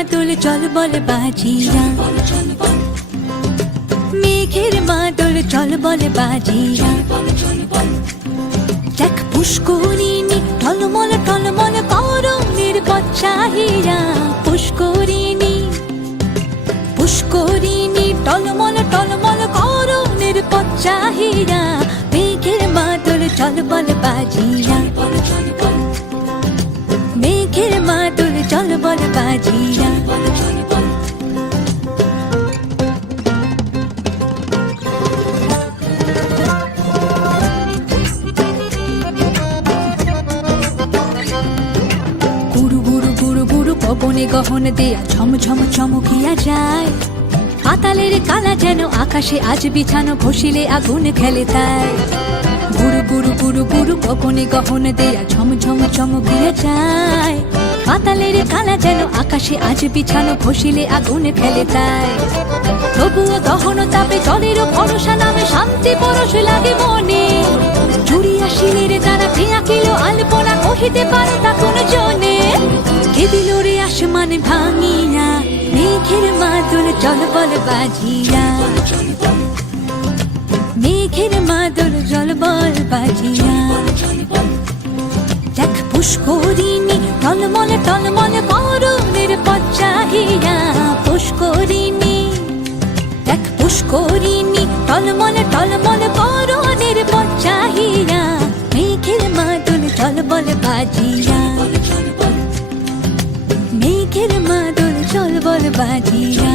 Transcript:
মাদল চল বল বাজিরা, মেঘের মাদল চল বল বাজিরা। দেখ পুষ্করিণী টলমল টলমল করণের পথ চাহিরা, পুষ্করিণী পুষ্করিণী টলমল টলমল করণের পথ চাহিরা। মেঘের মাদল চল বল বাজিরা, মেঘের মাদল চল বল বাজিরা। গুরু গুরু গুরু গুরু পবনে গহন দেয়া ঝমঝম চমকিয়া যায়। পাতালের কালা যেন আকাশে আজ বিছানো, ঘষিলে আগুন খেলে তাই। গুরু গুরু গুরু গুরু পবনে গহন দেয়া ঝমঝম চমকিয়া যায়। পাতালের কালা যেন আকাশে আজ বিছানো, ঘষিলে আগুন খেলে তাই। তবুও দহন তাপে জলের ভরসা নামে শান্তি পরশ লাগে মনে। জুড়িয়া শিলের দ্বারা প্রিয়া কিলো আলপনা কহিতে পারে তা কোন জনে। কে দিল রে আসমান ভাঙিয়া, মেঘের মাদল চল বল বাজিয়া, মেঘের মাদল চল বল বাজিয়া। দেখ পুষ্করিণী টলমল টলমল করণের পথ চাহিয়া, পুষ্করিণী দেখ পুষ্করিণী টলমল টলমল করণের পথ চাহিয়া। মেঘের মাদল চল বল বাজিয়া, মেঘের মাদল চল বল বাজিয়া।